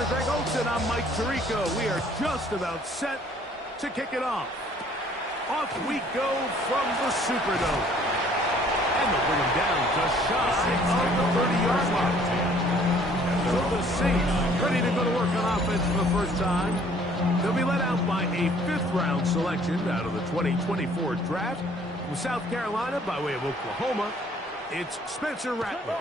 For Greg Olson, I'm Mike Tirico. We are just about set to kick it off. Off we go from the Superdome. And they'll bring him down just shy of the 30-yard line. So the Saints ready to go to work on offense for the first time. They'll be led out by a fifth-round selection out of the 2024 draft. From South Carolina by way of Oklahoma, it's Spencer Rattler.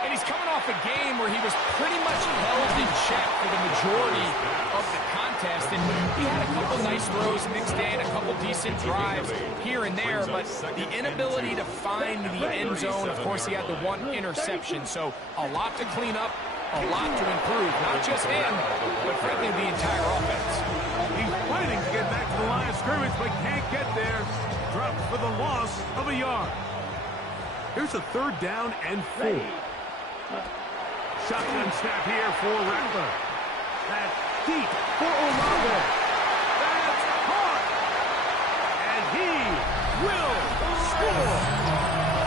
And he's coming off a game where he was pretty much held in check for the majority of the contest. And he had a couple nice throws mixed in, a couple decent drives here and there. But the inability to find the end zone, of course, he had the one interception. So a lot to clean up, a lot to improve. Not just him, but frankly the entire offense. He's fighting to get back to the line of scrimmage, but can't get there. Dropped for the loss of a yard. Here's a 3rd down and 4. Shotgun snap here for Rattler. That's deep for Olave. That's caught. And he will score.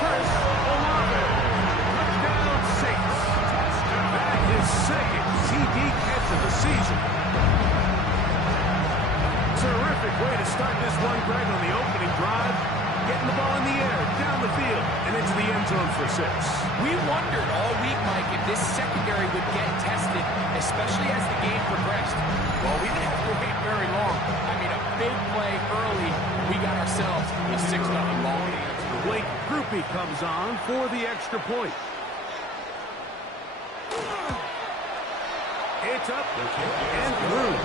Chris Olave. Touchdown Saints. That is 2nd TD catch of the season. Terrific way to start this one, Greg, on the opening drive. Getting the ball in the air, down the field, and into the end zone for 6. We wondered all week, Mike, if this secondary would get tested, especially as the game progressed. Well, we didn't have to wait very long. I mean, a big play early, we got ourselves a 6-0 ball game. Blake Groupie comes on for the extra point. It's up and through.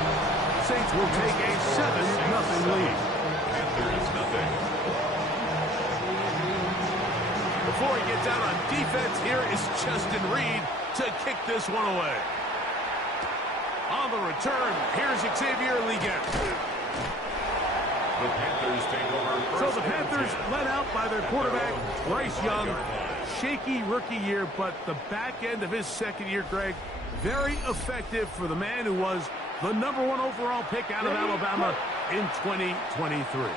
Saints will take a 7-0 lead. And there is nothing. Before he gets out on defense, here is Justin Reed to kick this one away. On the return, here's Xavier Legette. The Panthers take over. So the Panthers led out by their quarterback, Bryce Young. Shaky rookie year, but the back end of his second year, Greg, very effective for the man who was the #1 overall pick out of Alabama in 2023.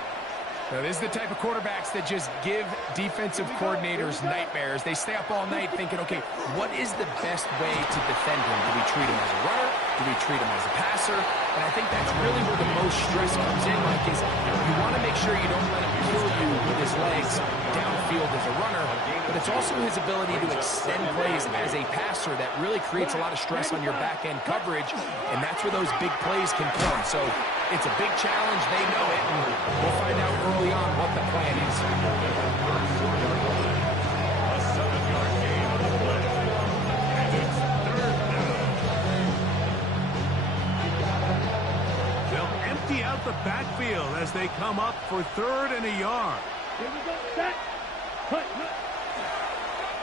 Now, this is the type of quarterbacks that just give defensive coordinators nightmares. They stay up all night thinking, okay, what is the best way to defend him? Do we treat him as a runner? Do we treat him as a passer? And I think that's really where the most stress comes in, Mike, is you want to make sure you don't let him kill you with his legs downfield as a runner, but it's also his ability to extend plays as a passer that really creates a lot of stress on your back-end coverage, and that's where those big plays can come. So it's a big challenge. They know it, and we'll find out early on what the plan is. A 7-yard gain on the play. And it's 3rd down. They'll empty out the backfield as they come up for 3rd and a yard. Here we go. Set. Put.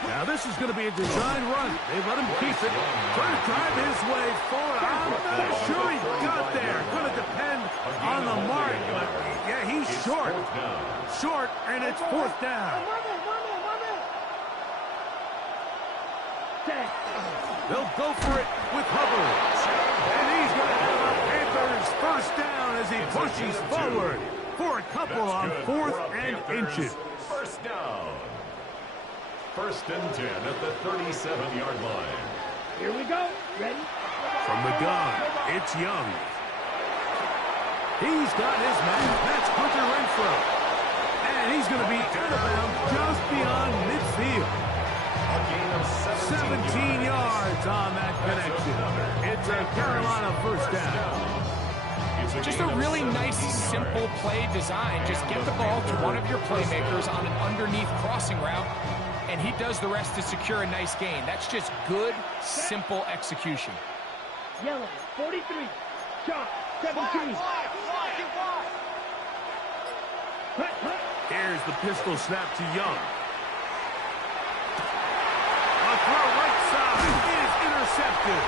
Now this is going to be a design run. They let him keep it. Trying to drive his way forward. I'm not sure he got there. Going to depend on the mark, but yeah, he's short. Short, and it's 4th down. They'll go for it with Hubbard. And he's going to have the Panthers 1st down as he pushes forward for a couple on 4th and inches. 1st down. 1st and 10 at the 37-yard line. Here we go. Ready? From the gun, it's Young. He's got his man. That's Hunter Renfrow. And he's going to be out of bounds just beyond midfield. A gain of 17 yards on that connection. It's a Carolina 1st down. Just a really nice, simple play design. Just get the ball to one of your playmakers on an underneath crossing route, and he does the rest to secure a nice gain. That's just good, simple execution. Yellow, 43. Shot, 17. Here's the pistol snap to Young. A throw right side is intercepted.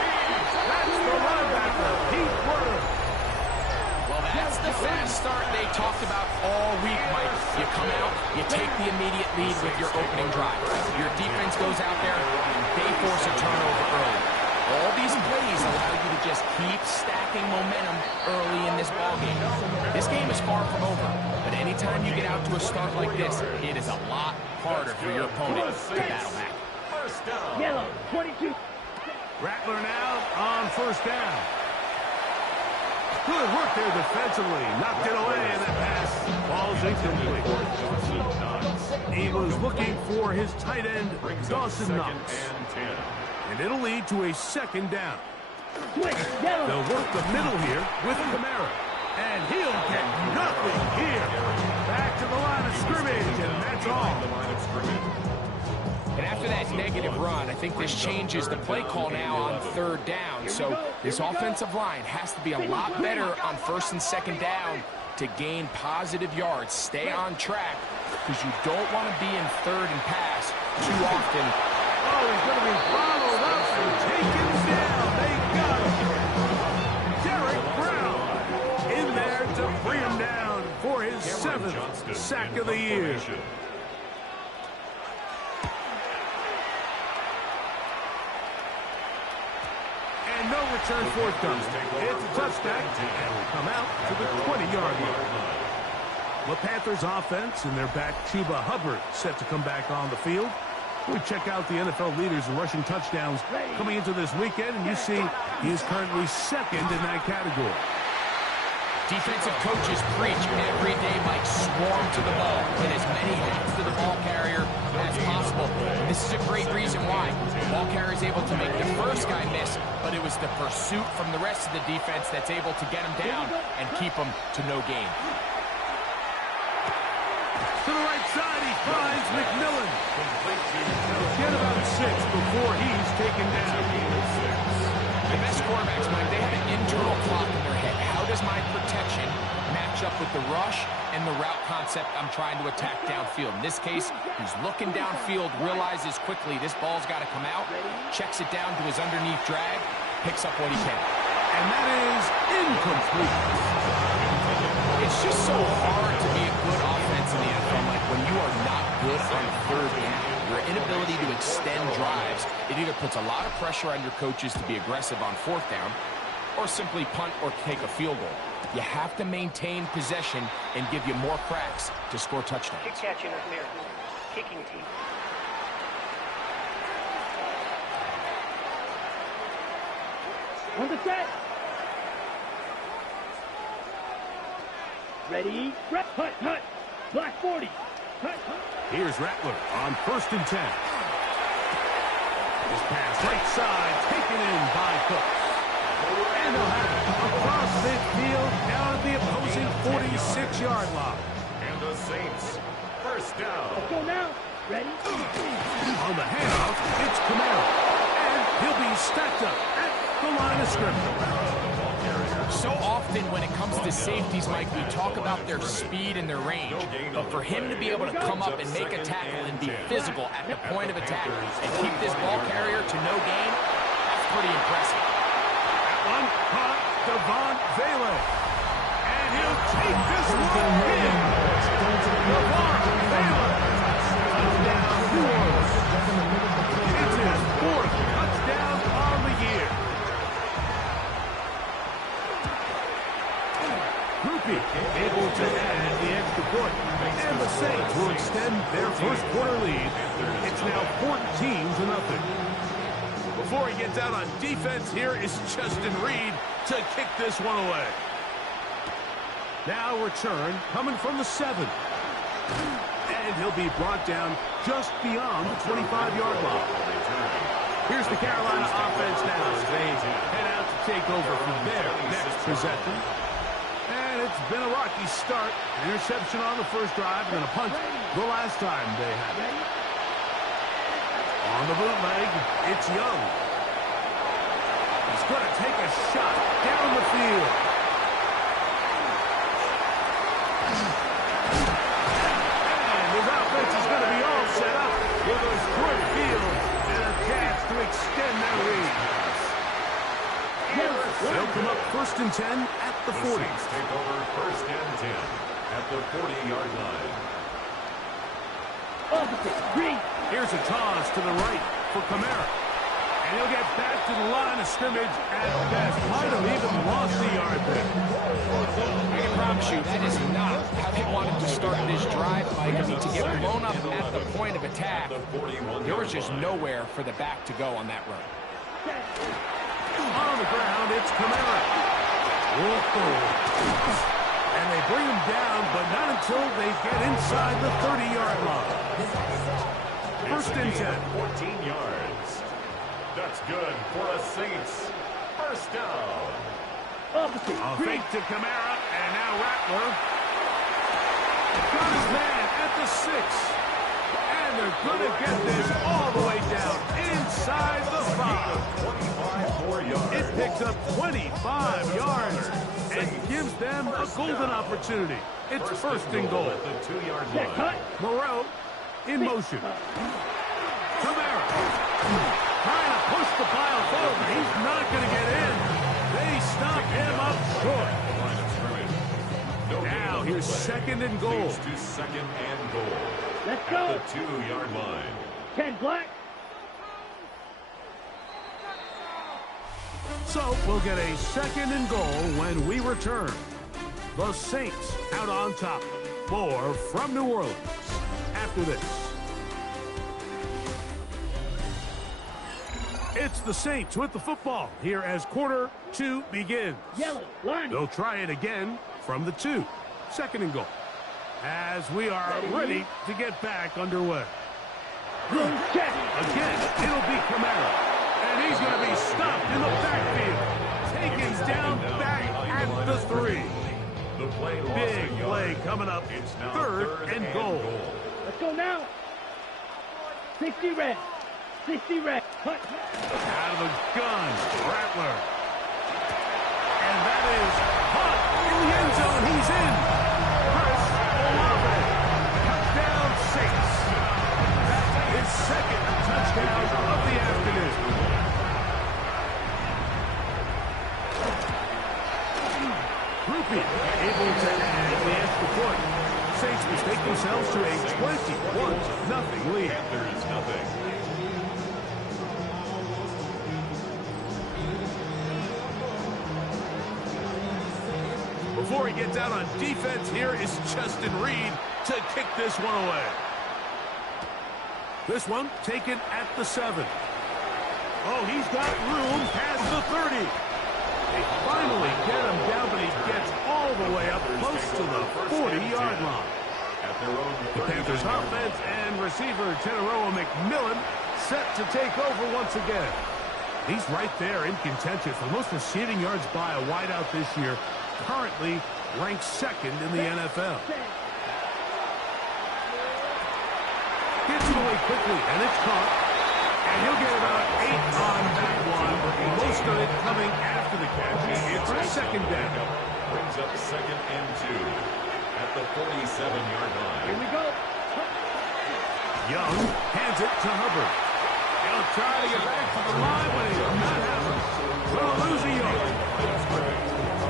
That's the linebacker, Pete Werner. Well, that's the fast start they talked about all week, Mike. You come out, you take the immediate lead with your opening drive. Your defense goes out there, they force a turnover early. All these plays allow you to just keep stacking momentum early in this ballgame. This game is far from over, but anytime you get out to a start like this, it is a lot harder for your opponent to battle back. First down. Yellow, 22. Rattler now on first down. Good work there defensively. Knocked it away, and that pass falls incomplete. He was looking for his tight end, Dawson Knox. And it'll lead to a second down. They'll work the middle here with Kamara. And he'll get nothing here. Back to the line of scrimmage, and that's all. And after that negative run, I think this changes the play call now on third down. So this offensive line has to be a lot better on first and second down to gain positive yards. Stay on track, because you don't want to be in third and pass too often. Oh, he's going to be followed up and taken down. They got him. Derek Brown in there to bring him down for his 7th sack of the year. And no return fourth down. It's a touchdown, and will come out to the 20-yard line. The Panthers offense and their back Chuba Hubbard set to come back on the field. We check out the NFL leaders in rushing touchdowns coming into this weekend, and you see he is currently second in that category. Defensive coaches preach every day, Mike, swarm to the ball, and as many hands to the ball carrier as possible. And this is a great reason why. The ball carrier is able to make the first guy miss, but it was the pursuit from the rest of the defense that's able to get him down and keep him to no gain. To the right side, he finds McMillan. Get about 6 before he's taken down. The best quarterbacks, Mike, they have an internal clock in their head. How does my protection match up with the rush and the route concept I'm trying to attack downfield? In this case, he's looking downfield, realizes quickly this ball's got to come out, checks it down to his underneath drag, picks up what he can. And that is incomplete. It's just so hard to be a good offense in the NFL, Mike, when you are not good on third down. Your inability to extend drives, it either puts a lot of pressure on your coaches to be aggressive on fourth down or simply punt or take a field goal. You have to maintain possession and give you more cracks to score touchdowns. Kick catching is American. Kicking team. On the set. Ready, hut, hut. Black 40. Hut, hut. Here's Rattler on first and 10. This pass right side taken in by Cook. And they'll have it across midfield down at the opposing 46-yard line. And the Saints, first down. Let's go now. Ready? On the handoff, it's Kamara. And he'll be stacked up at the line of scrimmage. So often when it comes to safeties, Mike, we talk about their speed and their range. But for him to be able to come up and make a tackle and be physical at the point of attack and keep this ball carrier to no gain, that's pretty impressive. That one caught Devon Vele. And he'll take this one in. Devon Vele. Touchdown, New Orleans. It's his 4th touchdown on the year. Able to add the extra point. And the Saints will extend their first quarter lead. It's now 14-0. Before he gets out on defense, here is Justin Reed to kick this one away. Now return coming from the 7. And he'll be brought down just beyond the 25-yard line. Here's the Carolina offense now as they head out to take over for their next possession. And it's been a rocky start. Interception on the first drive and then a punt the last time they had it. On the bootleg, it's Young. He's going to take a shot down the field. And his offense is going to be all set up with a short field and a chance to extend their lead. They'll come up first and 10 at the 40. The Saints take over first and 10 at the 40-yard line. Here's a toss to the right for Kamara. And he'll get back to the line of scrimmage at best. Might have even lost the yard there. I can promise you that is not how they wanted to start this drive, Mike. I mean, to get blown up at the point of attack, there was just nowhere for the back to go on that run. On the ground, it's Kamara. Whoa. And they bring him down, but not until they get inside the 30-yard line. First and 10. 14 yards. That's good for the Saints. First down. A fake to Kamara, and now Rattler. Got his man at the 6. And they're going to get this all the way down inside the 5. 25 more yards. It picks up 25 yards and gives them a golden opportunity. It's first and goal. At the 2-yard line. Moreau in motion. Kamara trying to push the pile forward. He's not going to get in. They stop him up short. Now here's second and goal. Leads to second and goal. Let's go. At the 2-yard line. 10 black. So we'll get a second and goal when we return. The Saints out on top. More from New Orleans after this. It's the Saints with the football here as quarter 2 begins. Yellow. Line. They'll try it again from the 2. Second and goal. As we are ready to get back underway. Check. Again, it'll be Kamara. And he's going to be stopped in the backfield. Taken down back at the 3. The play lost Big a yard. play coming up. It's now Third and goal. Let's go now. 60 red. 60 red. Cut. Out of the gun, Rattler. And that is hot in the end zone. He's in. Chris Olave. Touchdown Saints. That's his second touchdown of the afternoon. Rupi able to add the extra point. Saints mistake themselves to a 21-0 lead. Panthers nothing. Before he gets out on defense, here is Justin Reed to kick this one away. This one taken at the 7. Oh, he's got room past the 30. They finally get him down, but he gets all the way up close to the 40-yard line. At their own The Panthers offense and receiver Teneroa McMillan set to take over once again. He's right there in contention for the most receiving yards by a wideout this year. Currently ranked second in the NFL. Gets it away quickly, and it's caught. And he'll get about 8 on that one. Most of it coming after the catch. It's a second down. brings up second and 2 at the 47-yard line. Here we go. Young hands it to Hubbard. He'll try to get back to the line, but he's not having it. Gonna lose a yard.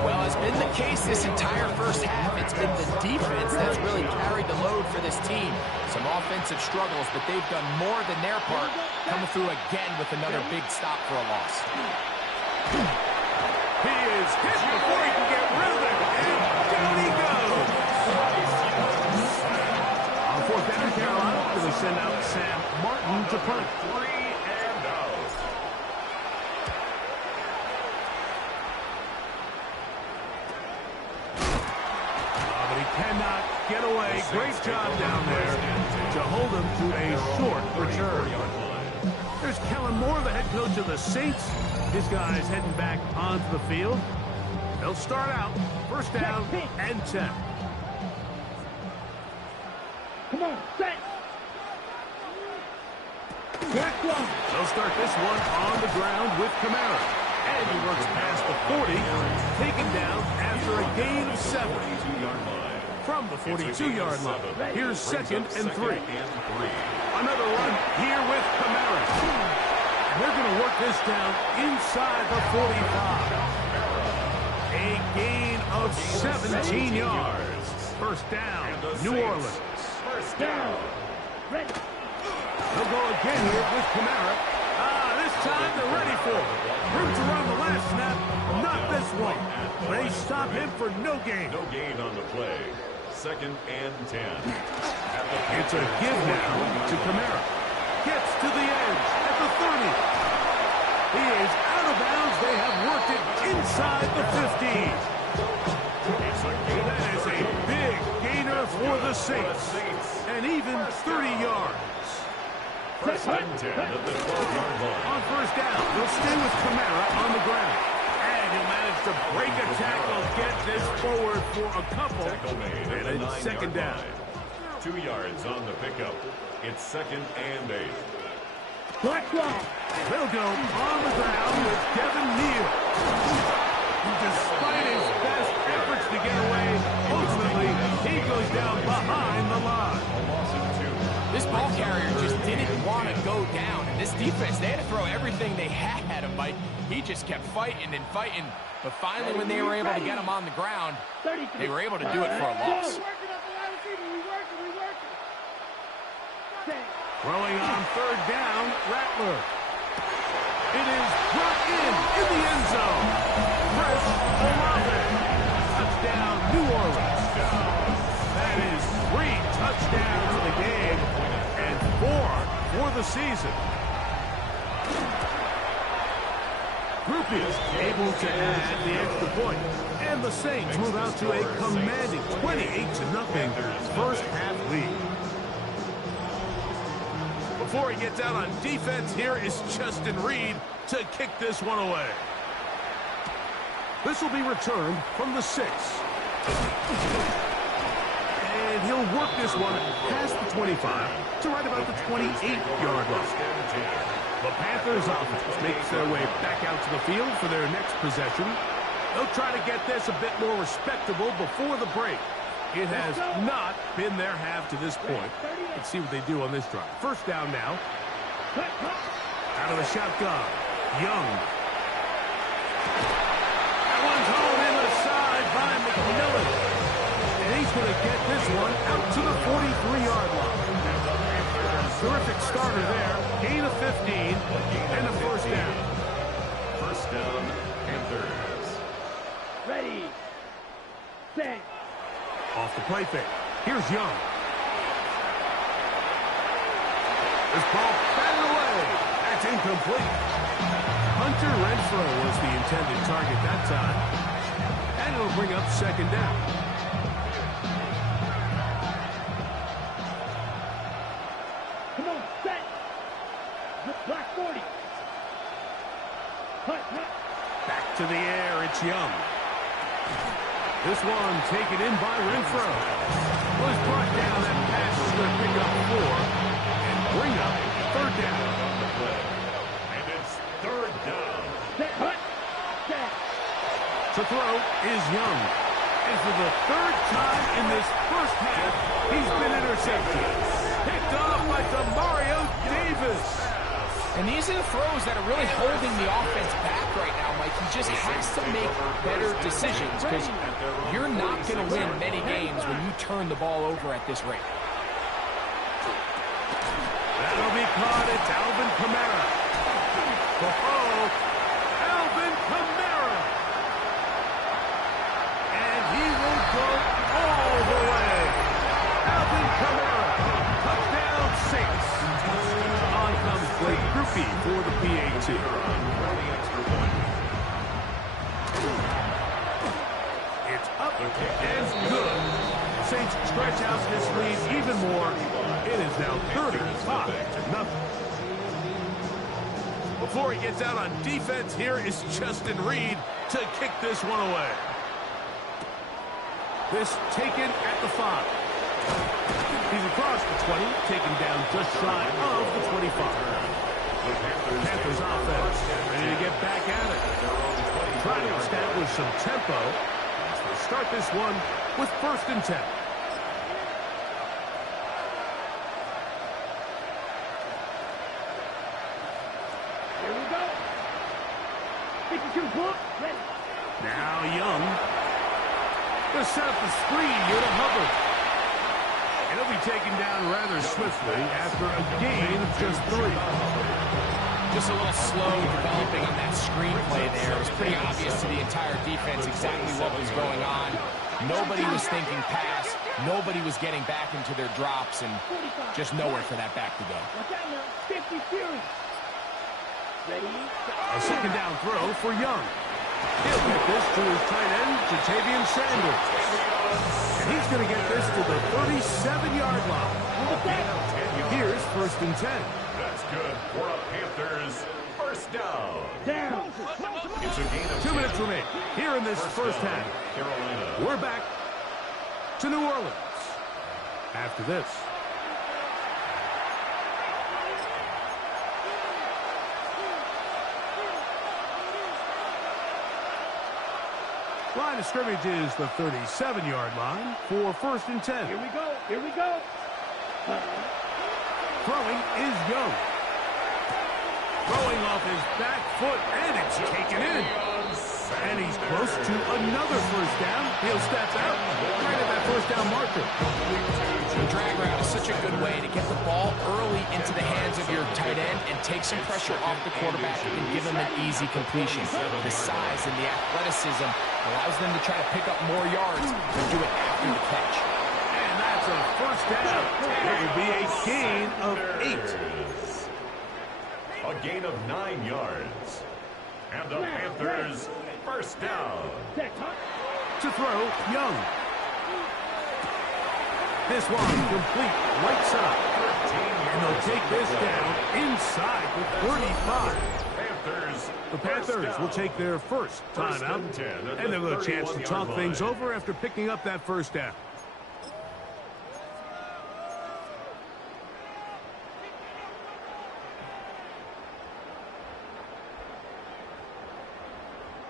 Well, it's been the case this entire first half. It's been the defense that's really carried the load for this team. Some offensive struggles, but they've done more than their part, coming through again with another big stop for a loss. He is hit before he can get rid of it, and down he goes. On fourth down, Carolina, they send out Sam Martin to punt. 3 and out. But he cannot get away. Great job down there to hold him to a short return. There's Kellen Moore, the head coach of the Saints. His guys heading back onto the field. They'll start out first down and 10. Come on, set. Back one. They'll start this one on the ground with Kamara. And he works past the 40, taken down after a gain of 7. 42-yard line. From the 42-yard line. Here's second and 3. Another run here with Kamara. And they're going to work this down inside the 45. A gain of 17 yards. First down, New Orleans. First down. Ready. They'll go again here with Kamara. This time they're ready for it. Room to run the last snap, not this one. They stop him for no gain. No gain on the play. Second and 10. It's a give now to Kamara. Gets to the edge at the 30. He is out of bounds. They have worked it inside the 15. That is a big gainer for the Saints. And even 30 yards. First and 10 at the 12-yard line. On first down, they'll stay with Kamara on the ground. And he'll manage to break a tackle, get this forward for a couple. Tackle made at And the it's second 9-yard down. line. 2 yards on the pickup. It's second and 8. Black flag. They'll go on the ground with Devin Neal. Despite his best efforts to get away, ultimately, he goes down behind the line. A loss of 2. This ball carrier just didn't want to go down. And this defense, they had to throw everything they had at him, Mike. He just kept fighting and fighting. But finally, when they were able to get him on the ground, they were able to do it for a loss. Throwing on third down, Rattler. It is brought in the end zone. Chris Olave. Touchdown, New Orleans. That is 3 touchdowns in the game and 4 for the season. Groupie able to add the extra point. And the Saints move out to a commanding 28-0 first half lead. Before he gets out on defense, here is Justin Reed to kick this one away. This will be returned from the 6. And he'll work this one past the 25 to right about the 28-yard line. The Panthers offense makes their way back out to the field for their next possession. They'll try to get this a bit more respectable before the break. It has not been their half to this point. Let's see what they do on this drive. First down now. Out of the shotgun. Young. That one's hauled in the side by McMillan. And he's going to get this one out to the 43-yard line. Terrific starter there. Gain of 15 and a first down. First down, Panthers. Ready. Set. Off the play fake. Here's Young. This ball batted away. That's incomplete. Hunter Renfro was the intended target that time. And it'll bring up second down. Come on, set. Black 40. Back to the air, it's Young. This one taken in by Renfro. Was brought down, that pass is going to pick up 4 and bring up third down. And it's third down. Set. To throw is Young. And for the third time in this first half, he's been intercepted. Picked off by Demario Davis. And these are the throws that are really holding the offense back right now, Mike. He just has to make better decisions because you're not going to win many games when you turn the ball over at this rate. That'll be caught. It's Alvin Kamara. Oh, Alvin Kamara. And he will go all the way. Alvin Kamara. Touchdown Saints. On comes Blake Groupie for the PAT. It's up and good. Saints stretch out this lead even more. It is now 35-0. Before he gets out on defense, here is Justin Reed to kick this one away. This taken at the 5. He's across the 20, taken down just shy of the 25. Panthers offense ready to get back at it. Trying to establish some tempo as they start this one with first and 10. Here we go. 52 book. Ready. Now Young. Going to set up the screen here to Hubbard. And he'll be taken down rather swiftly after a gain of just 3. Just a little slow developing on that screenplay there. It was pretty obvious to the entire defense exactly what was going on. Nobody was thinking pass. Nobody was getting back into their drops, and just nowhere for that back to go. Watch out now. 50 series. A second down throw for Young. He'll get this to his tight end, Ja'Tavion Sanders. And he's going to get this to the 37-yard line. Here's 1st and 10. That's good for a Panthers first down. It's a gain of 2 minutes remain here in this first half. Carolina. We're back to New Orleans after this. Line of scrimmage is the 37-yard line for 1st and 10. Here we go. Here we go. Throwing is Young. Throwing off his back foot, and it's taken in. And he's close to another first down. He'll step out right at that first down marker. The drag route is such a good way to get the ball early into the hands of your tight end and take some pressure off the quarterback and give him an easy completion. The size and the athleticism allows them to try to pick up more yards and do it after the catch. And that's a first down. It will be a gain of 8. A gain of 9 yards. And the Panthers first down. To throw, Young. This one complete right side. And they'll take this down inside the 35. The Panthers will take their first timeout. And they'll have a chance to talk things over after picking up that first down.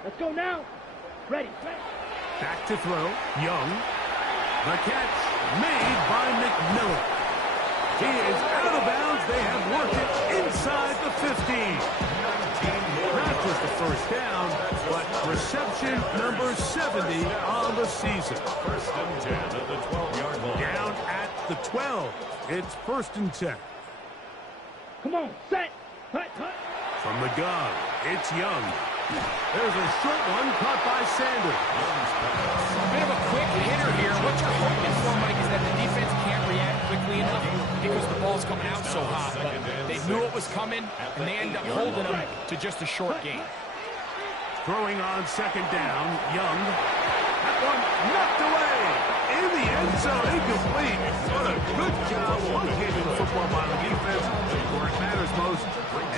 Let's go now. Ready. Back to throw. Young. The catch made by McMillan. He is out of bounds. They have worked it inside the 15. Not just the first down, but reception number 70 on the season. 1st and 10 at the 12-yard line. Down at the 12. It's 1st and 10. Come on. Set. Hut. From the gun, it's Young. There's a short one caught by Sanders. A bit of a quick hitter here. What you're hoping for, Mike, is that the defense can't react quickly enough because the ball's coming out so hot. But they knew it was coming, and they end up holding them to just a short gain. Throwing on 2nd down, Young. That one knocked away. In the end zone, incomplete. What a good job locating the football by the defense where it matters most.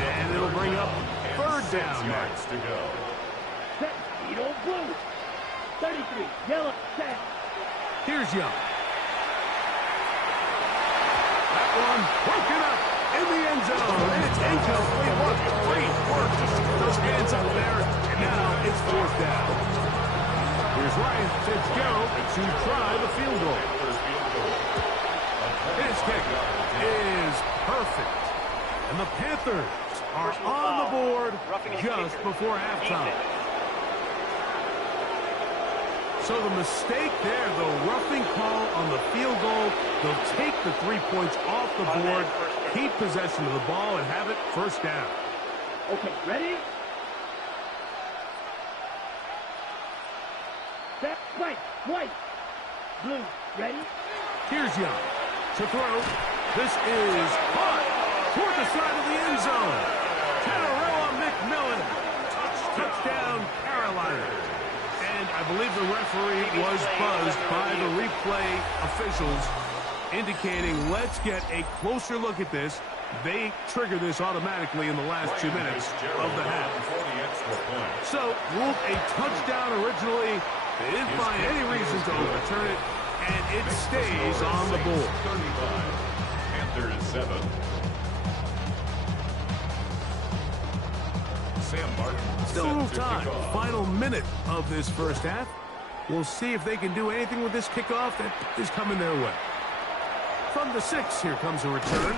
And it'll bring up 3rd down next. To go. Set. Speedo blue. 33. Yellow. Set. Here's Young. That one broken up in the end zone. And it's incomplete. What great work to stick those hands up there. And now it's 4th down. Here's Ryan Fitzgerald to try the field goal. His kick is perfect. And the Panthers are on the board just before halftime. So the mistake there, the roughing call on the field goal, they'll take the 3 points off the board, keep possession of the ball, and have it 1st down. Okay, ready? Set. White. Blue. Ready? Here's Young to throw. This is caught toward the side of the end zone. Tannerella McMillan. Touchdown, Carolina. And I believe the referee was buzzed by the replay officials, indicating let's get a closer look at this. They trigger this automatically in the last 2 minutes of the half. So, ruled a touchdown originally. They didn't find any reason to overturn it, and it stays on the board. 35. Panthers 7. Sam Martin. Still a little time. Final minute of this first half. We'll see if they can do anything with this kickoff that is coming their way. From the 6, here comes a return.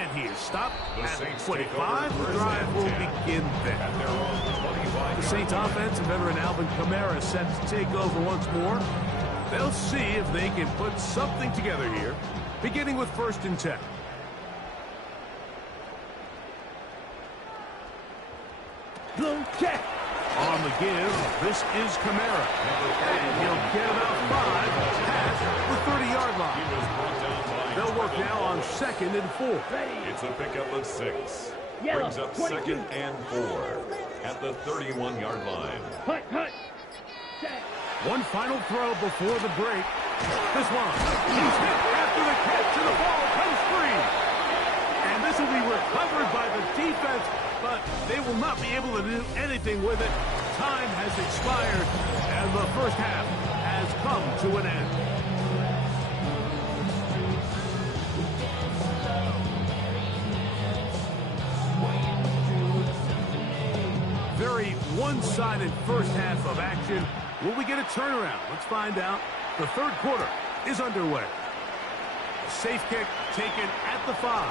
And he is stopped at 25. The drive will begin there. The Saints offense and veteran Alvin Kamara set to take over once more. They'll see if they can put something together here, beginning with 1st and 10. Blue check. On the give, this is Kamara. And he'll get about 5 past the 30-yard line. They'll work now on 2nd and 4. It's a pickup of 6. Yellow, brings up 22. second and 4 at the 31-yard line. Hut, hut. Set. One final throw before the break. This one. He's hit after the catch, and the ball comes free. And this will be recovered by the defense, but they will not be able to do anything with it. Time has expired, and the first half has come to an end. Very one-sided first half of action. Will we get a turnaround? Let's find out. The third quarter is underway. A safe kick taken at the 5. A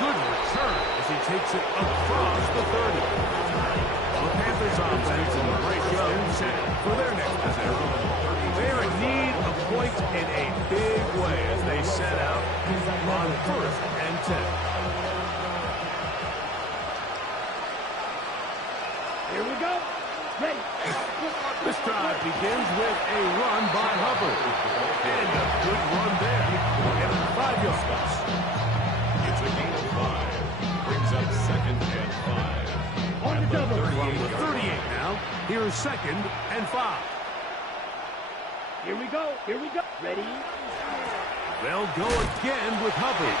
good return as he takes it across the 30. The Panthers offense in the break goes set for their next possession. They are in need of points in a big way as they set out on 1st and 10. Here we go. Ready. This drive begins with a run by Hubbard. And a good run there. And 5 yards. It's a gain of 5. Brings up second and 5. On the double. From the 38 now. Here is second and 5. Here we go. Here we go. Ready. They'll go again with Hubbard.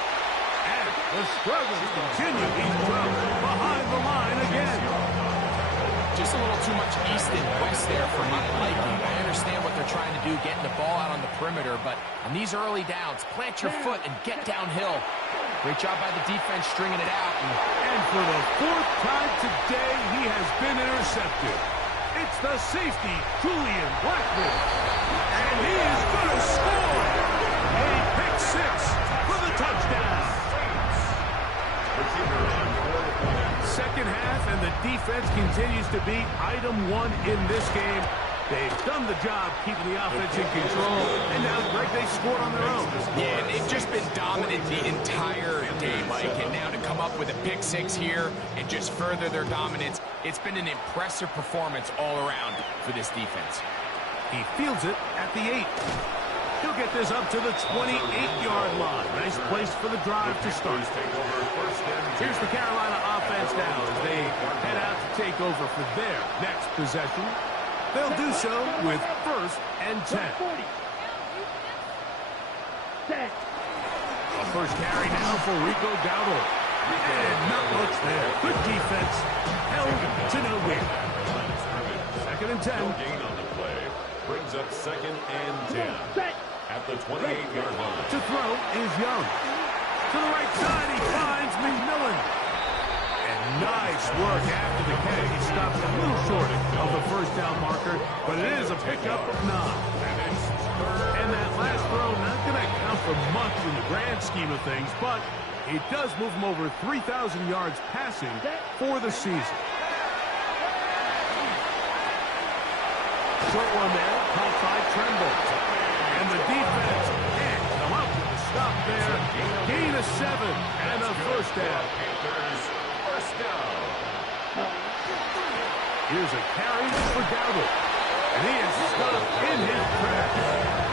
And the struggles continue. He's dropped behind the line again. Just a little too much east and west there for my liking. I understand what they're trying to do, getting the ball out on the perimeter, but on these early downs, plant your foot and get downhill. Great job by the defense stringing it out. And for the 4th time today, he has been intercepted. It's the safety, Julian Blackman. And he is going to score. A pick 6 for the touchdown. Second half, and the defense continues to be item 1 in this game. They've done the job keeping the offense in control, and now, Greg, they scored on their own. Yeah, they've just been dominant the entire day, Mike, and now to come up with a pick 6 here and just further their dominance, it's been an impressive performance all around for this defense. He fields it at the 8. He'll get this up to the 28-yard line. Nice place for the drive to start. Here's the Carolina offense now as they head out to take over for their next possession. They'll do so with 1st and 10. Set. A first carry now for Rico Dowdle. And not much there. Good defense. Held to no win. Second and 10. No gain on the play. Brings up second and 10. Set. At the 28-yard line. To throw is Young. To the right side, he finds McMillan. And nice work after the catch. He stopped a little short of the first down marker, but it is a pickup of 9. And that last throw, not going to count for much in the grand scheme of things, but it does move him over 3,000 yards passing for the season. Short one there, caught by Tremble. And the defense can't come up with a stop there. Gain of 7 and a first down. First down. Here's a carry for Dowdle. And he is stopped in his tracks.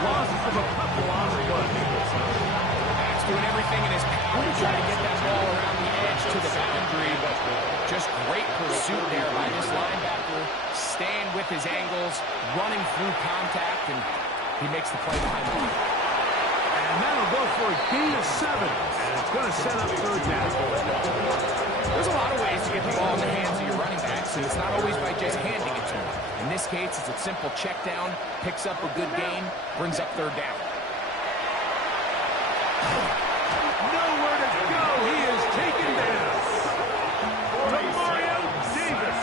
Loss of a couple on the play. He's doing everything in his power to try to get that ball around the edge to the boundary, but just great pursuit there by this linebacker, staying with his angles, running through contact, and he makes the play behind the line. And that'll go for a gain of 7. And it's going to set up 3rd down. There's a lot of ways to get the ball in the hands of your running backs, and it's not always by just handing it to him. In this case, it's a simple check down, picks up a good gain, brings up 3rd down. Nowhere to go. He is taken down. Mario Davis.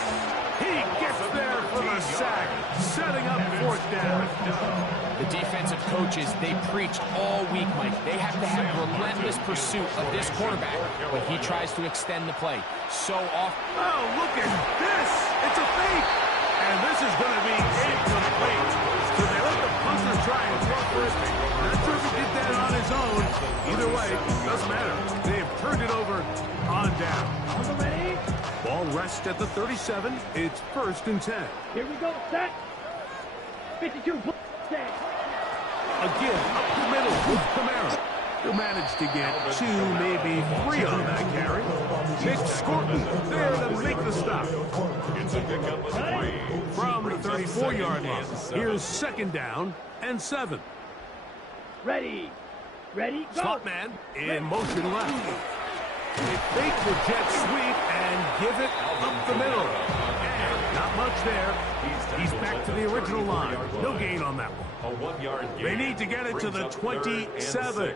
He gets there for the sack, setting up 4th down. The defensive coaches, they preached all week, Mike. They have to have relentless pursuit of this quarterback when he tries to extend the play. So often. Oh, look at this. It's a fake. And this is going to be incomplete. So they let the punter try and throw first. Not sure if he did that on his own. Either way, doesn't matter. They have turned it over on down. On the ready. Ball rests at the 37. It's 1st and 10. Here we go. Set. 52. Set. Again, up the middle with Kamara. He'll manage to get 2, maybe 3 on that carry. Nick Scorton there to make the stop. It's a pickup of 3. From the 34-yard line, here's 2nd down and 7. Ready. Ready, go. Slot man in motion left. They fake the jet sweep and give it up the middle. And not much there. He's back to the original line. No gain on that one. A 1-yard gain. They need to get it to the 27.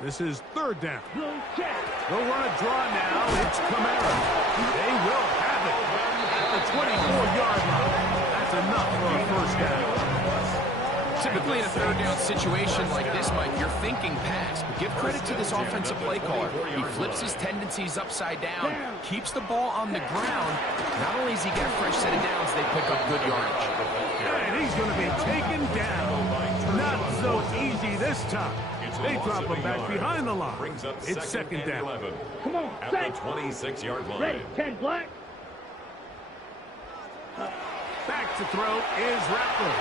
This is 3rd down. Blue check. They'll run a draw now. It's Camara. They will have it at the 24-yard line. That's enough for a 1st down. Typically in a 3rd down situation like this, Mike, you're thinking pass. But give credit to this offensive play caller. He flips his tendencies upside down, keeps the ball on the ground. Not only does he get a fresh set of downs, they pick up good yardage. And he's going to be taken down. Not so easy this time. They drop him back behind the line. It's 2nd down. Come on, At set. the 26-yard line. Ready, 10 black. Back to throw is Rattler.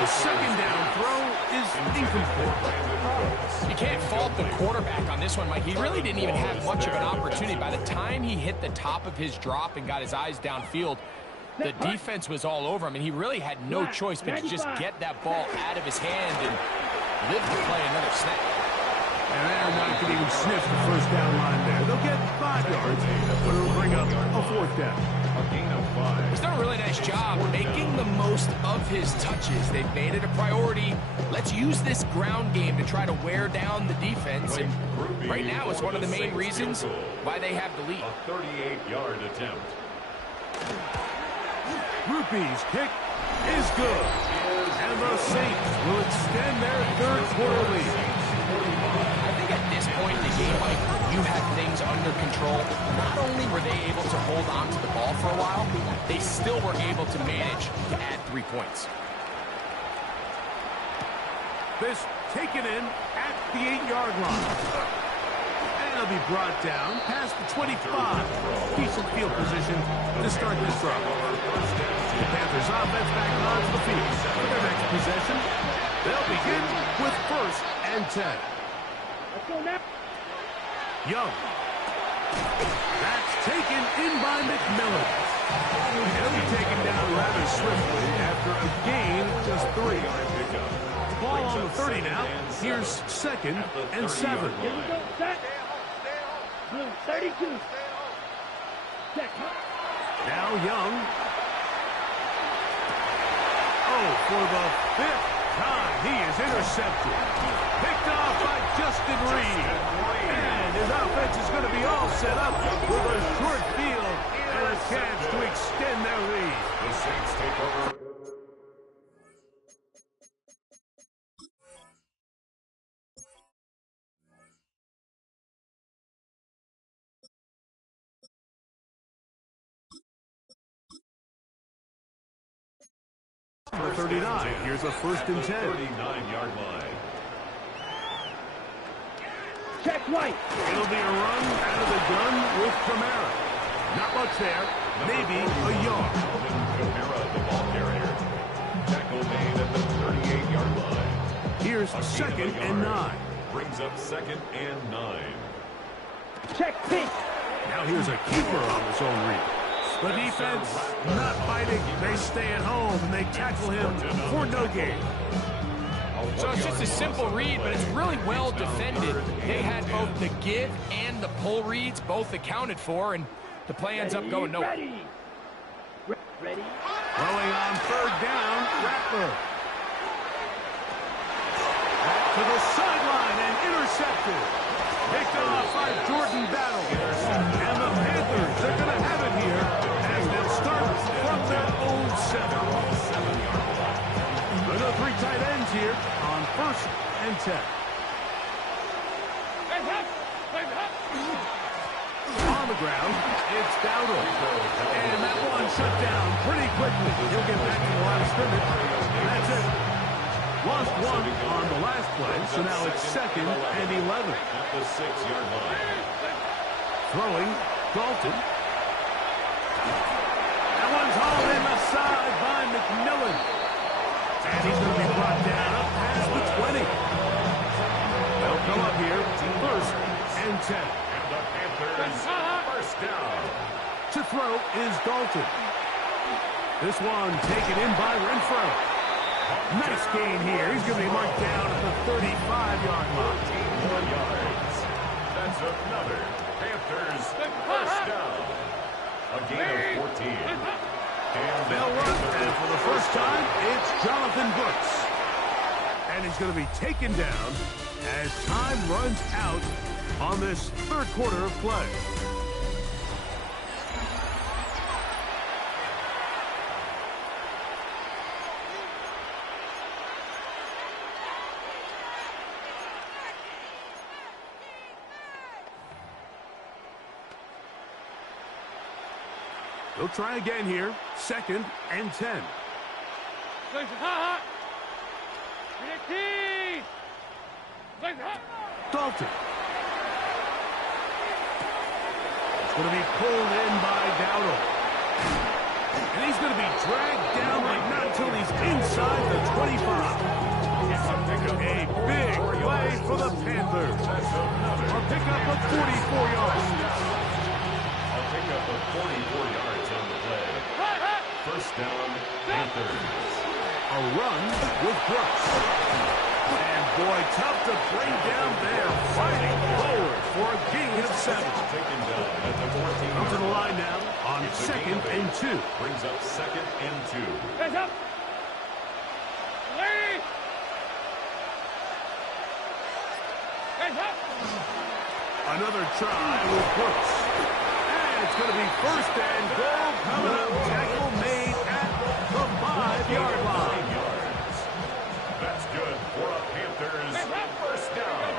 The 2nd down throw is incomplete. You can't fault the quarterback on this one, Mike. He really didn't even have much of an opportunity. By the time he hit the top of his drop and got his eyes downfield, the defense was all over him, and he really had no choice but to just get that ball out of his hand and live to play another snap. And they're not going to even sniff the 1st down line there. They'll get 5 yards, but it'll bring up a 4th down. A gain of 5. He's done a really nice job making the most of his touches. They've made it a priority. Let's use this ground game to try to wear down the defense. And right now, it's one of the main reasons why they have the lead. A 38-yard attempt. Rupee's kick is good. And the Saints will extend their 3rd quarter lead. I think at this point in the game, Mike, you have things under control. Not only were they able to hold on to the ball for a while, they still were able to manage to add 3 points. This taken in at the 8-yard line. And it'll be brought down past the 25. Decent field position to start this drive. The Panthers offense back onto the field. For their next possession, they'll begin with 1st and 10. Let's go now. Young. That's taken in by McMillan. He'll be taken down rather swiftly after a gain of just 3. Ball on the 30 now. Here's 2nd and 7. Here we go, set. Blue, 32. Check. Now Young. Oh, for the 5th time, he is intercepted. Picked off by Justin Reed. And his offense is going to be all set up with a short field and a chance to extend their lead. The Saints take over. Number 39. Here's a 1st and 10. 39-yard line. Check right. It'll be a run out of the gun with Camara. Not much there. Maybe a yard. Camara, the ball carrier. Tackle made at the 38-yard line. Here's 2nd and 9. Brings up 2nd and 9. Check pink. Now here's a keeper on his own read. The defense not fighting. They stay at home and they tackle him for no gain. So it's just a simple read, but it's really well defended. They had both the give and the pull reads, both accounted for, and the play ends up going nowhere. Ready. Ready. Throwing on 3rd down, Rattler. Back to the sideline and intercepted. Picked off by Jordan Battle. And the Panthers are going to have it here as they'll start from their own 7. With the 3 tight ends here on 1st and 10. On the ground, it's Dowdle. And that one shut down pretty quickly. He'll get back to the line of scrimmage. That's it. Lost 1 on the last play, so now it's 2nd and 11. At the 6-yard line. Throwing, Dalton. That one's hauled in the side by McMillan. And he's going to be brought down up past the 20. They'll They'll come up here, first and 10. And the Panthers first down. To throw is Dalton. This one taken in by Renfro. Nice gain here. He's going to be marked down at the 35-yard line. 14 more yards. That's another Panthers first down. A gain of 14. And They'll run, and for the first time, it's Jonathan Brooks. And he's going to be taken down as time runs out on this third quarter of play. They'll try again here. Second and 10. Dalton. It's going to be pulled in by Dowdle. And he's going to be dragged down like not until he's inside the 25. A big play for the Panthers. A pickup of 44 yards. I'll pick up of 44 yards on the play. First down, Panthers. A run with Brooks. And boy, tough to bring down there. Fighting forward for a gain of 7. Taken down at the 14. Up to the line now on second and 2. Brings up second and 2. Guys up. Lady. Guys up. Another try with Brooks. And it's going to be first and goal coming up. Tackle made at the 5-yard line. 5 yards. That's good for a Panthers first down.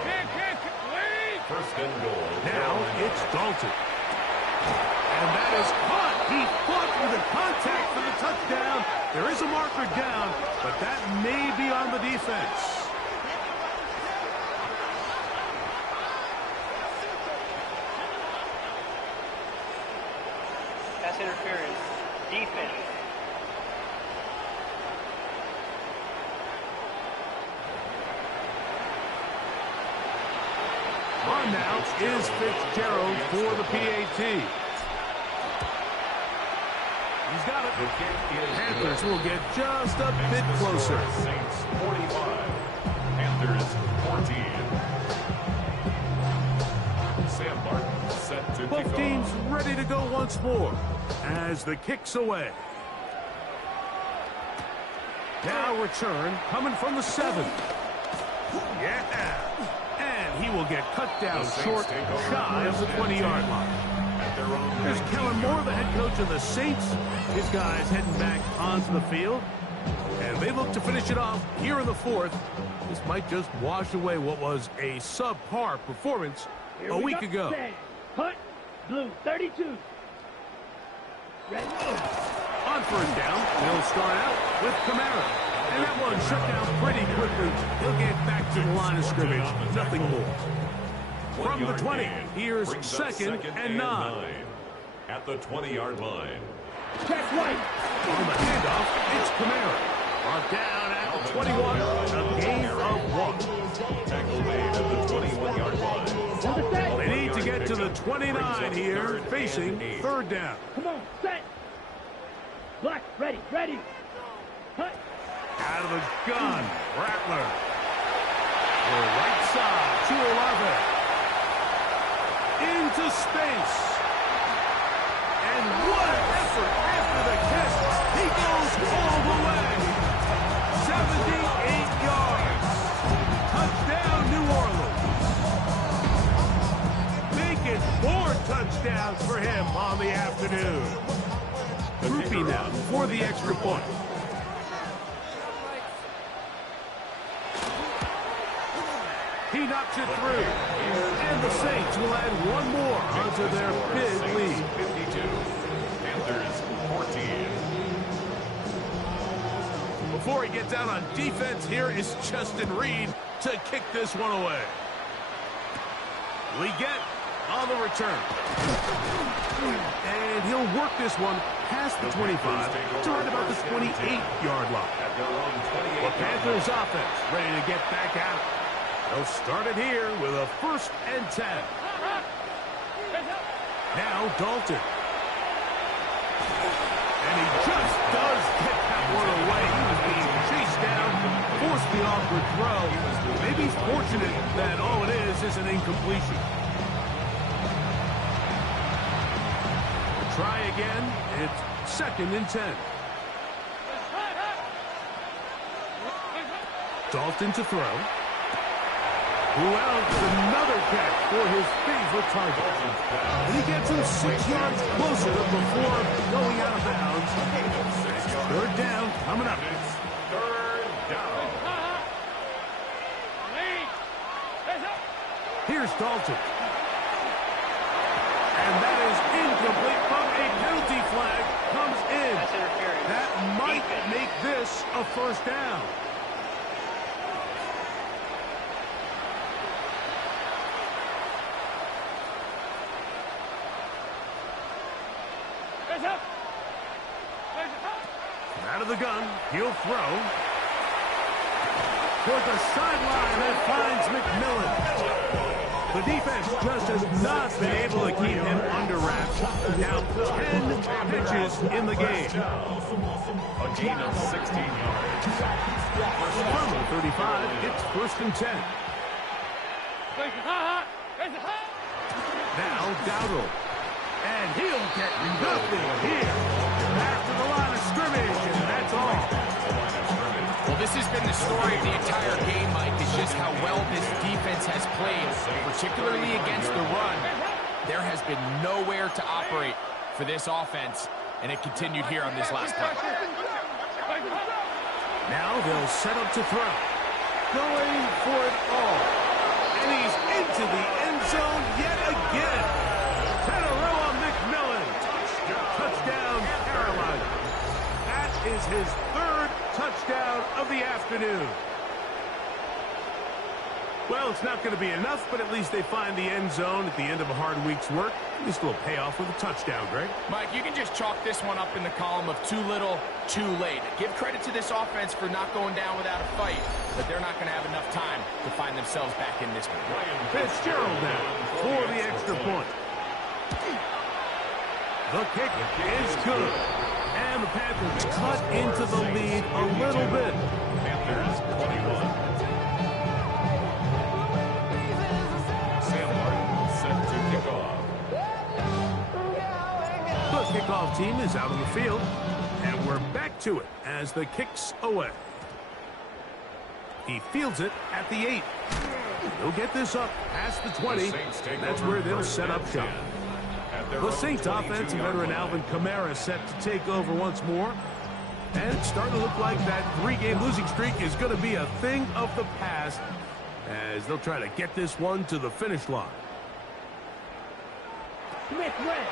First and goal. Now it's Dalton. And that is caught. He fought for the contact for the touchdown. There is a marker down, but that may be on the defense. Pass interference. Defense. On now is Fitzgerald for the PAT. He's got it. The kick is Panthers good. will get just a bit Makes the closer. score Saints 45. Panthers 14. Sam Martin set to kick Both teams off. ready to go once more as the kick's away. Now return coming from the 7. Yeah. And he will get cut down short, shy of the 20-yard line. At their own Here's 19 Kellen Moore, yard the head coach of the Saints. His guys heading back onto the field. And they look to finish it off here in the 4th. This might just wash away what was a subpar performance a week ago. Punt. Blue 32. Red. On first down, they'll start out with Kamara. And that one shut down pretty quickly. He'll get back to the line of scrimmage. Nothing more. From the 20, here's Brings up second and 9. At the 20-yard line. Check right. On the handoff, it's Kamara. Brought down at the 21, a gain of 1. Tackle made at the 21-yard line. Understand? They need to get to the 29 here, facing third down. Come on, set. Black, ready, ready. Cut. Out of the gun, Rattler. The right side to Olave. Into space. And what an effort after the catch. He goes all the way. 78 yards. Touchdown, New Orleans. Make it 4 touchdowns for him on the afternoon. Groupie now for the extra point. He knocks it through. And the Saints will add one more onto their big lead. 52. Panthers 14. Before he gets out on defense, here is Justin Reed to kick this one away. Leggett on the return. And he'll work this one past the 25 to right about the 28-yard line. At their own 28. The Panthers offense ready to get back out. They'll start it here with a 1st and 10. Now Dalton. And he just does get that one away. He was being chased down, forced the awkward throw. Maybe he's fortunate that all it is an incompletion. We'll try again. It's 2nd and 10. Dalton to throw. Well, another catch for his favorite target. And he gets him 6 yards closer before going out of bounds. 3rd down coming up. It's 3rd down. Here's Dalton. And that is incomplete, but a penalty flag comes in. That's interference. That might make this a 1st down. Out of the gun, he'll throw. Toward the sideline, that finds McMillan. The defense just has not been able to keep him under wraps. Now 10 pitches in the game. A gain of 16 yards. From the 35, it's 1st and 10. Now Dowdle. And he'll get nothing here. After the line of scrimmage, and that's all. Well, this has been the story of the entire game, Mike, is just how well this defense has played, particularly against the run. There has been nowhere to operate for this offense, and it continued here on this last play. Now they'll set up to throw. Going for it all. And he's into the end zone yet again. 10 in a row on McMillan. Touchdown, Carolina. That is his 3rd touchdown of the afternoon. Well, it's not going to be enough, but at least they find the end zone at the end of a hard week's work. At least a little payoff with a touchdown, Greg. Mike, you can just chalk this one up in the column of too little, too late. Give credit to this offense for not going down without a fight, but they're not going to have enough time to find themselves back in this one. Fitzgerald now for the extra point. The kick is good. And the Panthers cut into the lead a little bit. Panthers 21. Sam Martin set to kick off. The kickoff team is out on the field. And we're back to it as the kick's away. He fields it at the 8. He'll get this up past the 20. That's where they'll set up shop. The Saints offensive veteran Alvin Kamara set to take over once more. And it's starting to look like that 3-game losing streak is going to be a thing of the past as they'll try to get this one to the finish line. Smith red.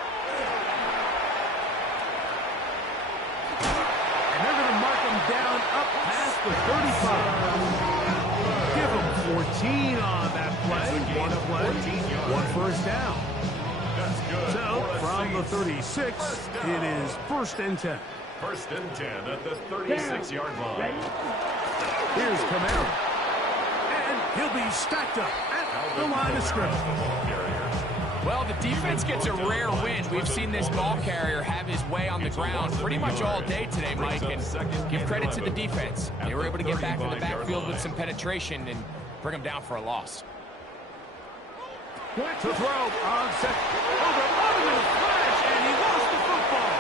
And they're going to mark him down up past the 35. Give him 14 on that play. One play, 1 first down. So, from the 36, it is 1st and 10. 1st and 10 at the 36-yard line. Here's Kamara. And he'll be stacked up at the line of scrimmage. Well, the defense gets a rare win. We've seen this ball carrier have his way on the ground pretty much all day today, Mike, and give credit to the defense. They were able to get back in the backfield with some penetration and bring them down for a loss. To throw on set. Over in a flash, and he lost the football.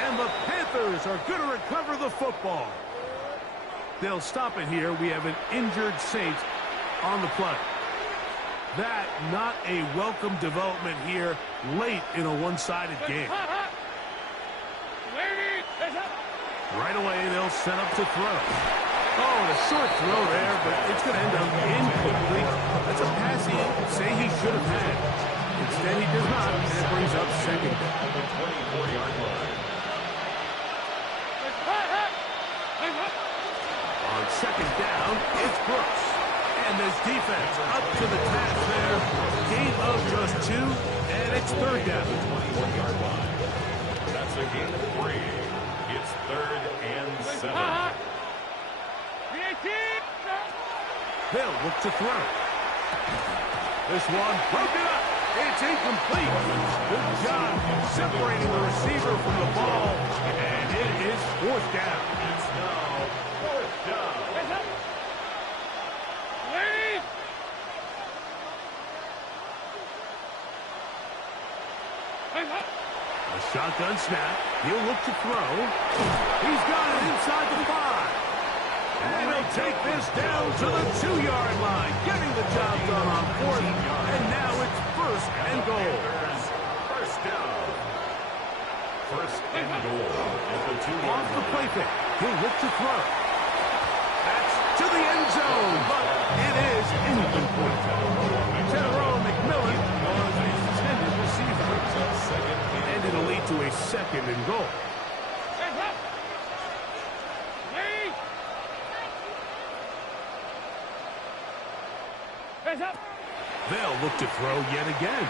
And the Panthers are going to recover the football. They'll stop it here. We have an injured Saint on the play. That not a welcome development here late in a one-sided game. Right away, they'll set up to throw. Oh, and a short throw there, but it's going to end up incomplete. That's a pass he say he should have had. Instead, he does not, and it brings up 2nd. At the 24-yard line. On 2nd down, it's Brooks. And this defense up to the task there. Gain of just 2, and it's 3rd down. 24-yard line. That's a gain of 3. It's 3rd and 7. They'll look to throw. This one broken up. It's incomplete. Good job separating the receiver from the ball. And it is fourth down. It's now fourth down. A shotgun snap. He'll look to throw. He's got it inside the 5. And he'll take this down to the 2-yard line, getting the job done on fourth. And now it's first and goal. First down. First and goal at the 2-yard Off the line. play fake. He'll look to throw. That's to the end zone, but it is incomplete. General McMillan was the intended receiver. And it'll lead to a second and goal. They'll look to throw yet again.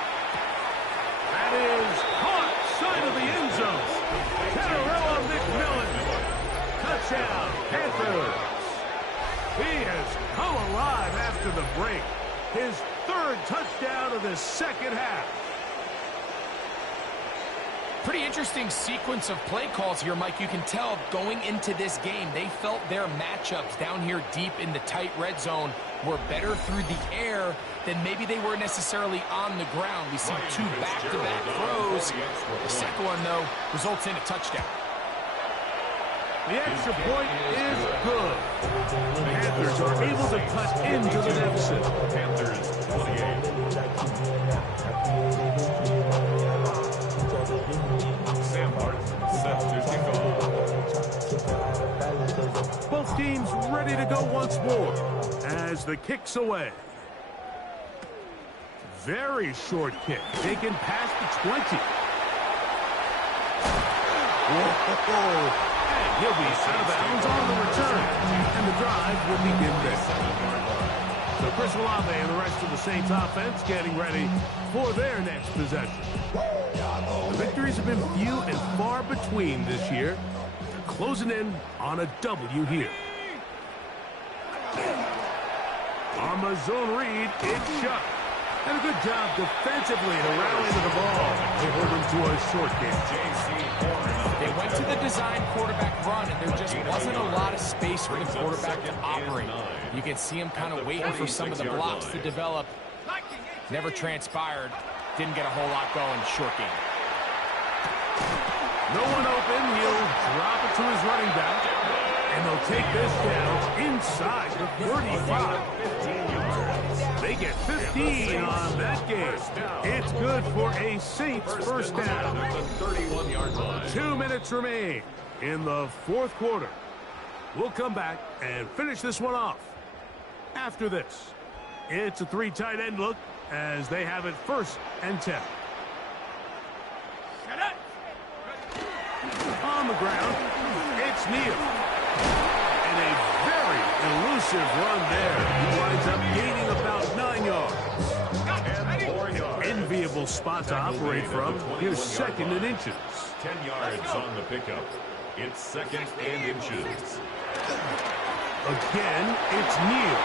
That is caught side of the end zone. General McMillan. Touchdown, Panthers. He has come alive after the break. His third touchdown of the second half. Pretty interesting sequence of play calls here, Mike. You can tell going into this game, they felt their matchups down here deep in the tight red zone were better through the air than maybe they were necessarily on the ground. We see two back-to-back throws. The second one, though, results in a touchdown. The extra point is good. The Panthers are able to cut into the deficit. Panthers 28. Sam Martin set to kick off. Both teams ready to go once more as the kick's away. Very short kick, taken past the 20. Whoa. And he'll be out of bounds on the return. And the drive will begin there. So Chris Olave and the rest of the Saints offense getting ready for their next possession. The victories have been few and far between this year. They're closing in on a W here. Armazone Reed, it's shut. And a good job defensively to rally to the ball. They hold him to a short game. They went to the design quarterback run, and there just wasn't a lot of space for the quarterback to operate. You can see him kind of waiting for some of the blocks to develop. Never transpired. Didn't get a whole lot going. Short game. No one open. He'll drop it to his running back. And they'll take this down inside the 35. They get 15 on that game. It's good for a Saints first down. 31-yard line. 2 minutes remain in the fourth quarter. We'll come back and finish this one off. After this, it's a 3 tight end look as they have it first and 10. On the ground, it's Neal. And a very elusive run there. He winds up gaining about 9 yards. Enviable spot to operate from. Here's second and inches. 10 yards on the pickup. It's second and inches. Again, it's Neal.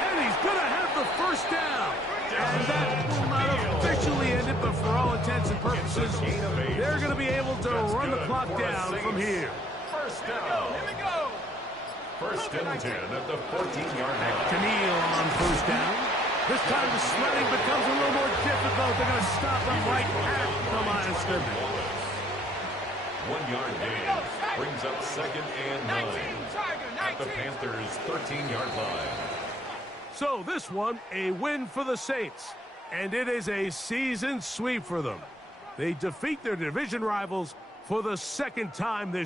And he's going to have the first down. And that will not officially end it, but for all intents and purposes, they're going to be able to run the clock down from here. First down. Here we go. First and 10 at the 14-yard line. To Neal on first down. This time the sledding becomes a little more difficult. They're going to stop him right at the line of scrimmage. 1 yard gain brings up second and 9 at the Panthers' 13-yard line. So this one, a win for the Saints. And it is a season sweep for them. They defeat their division rivals for the second time this